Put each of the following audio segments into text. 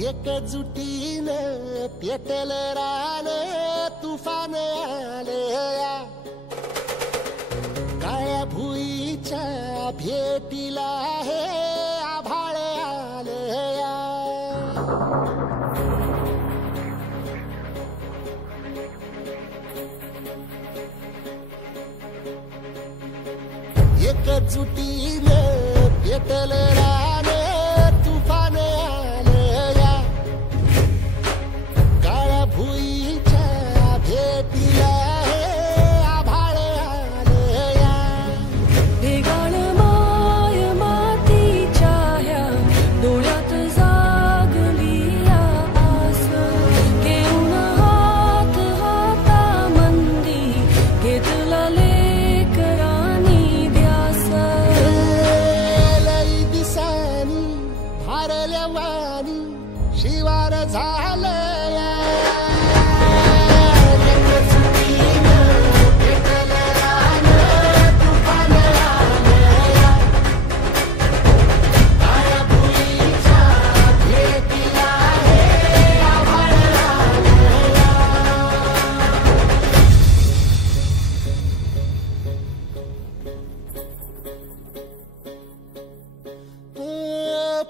एकजुटीनं पेटलं रान तुफान आलया काळ्या भुईच्या भेटीला हे आभाळ आलया एकजुटीनं पेटलं रान तुफान आलया काळ्या भुईच्या भेटीला हे आभाळ आलया भेगाळ माय मातीच्या ह्या डोळ्यात जागली आस घेऊन हात हातामंदी घेतला लेकरांनी ध्यास लई दिसानी भारल्या वाणी शिवार झालया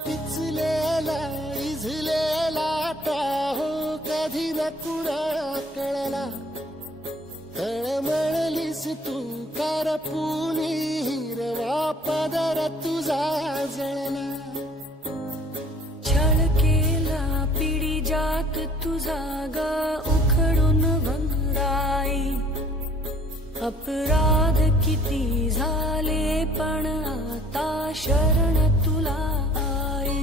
पिचलेला इझलेला टाहो कधी न कुणा कळला तळमळलीस तू कारपुनी हिरवा पदर तुझा जळला छळ केला पिढी जात तुझा ग उखडून वंगाई अपराध किती झाले पण आता शरण तुला आई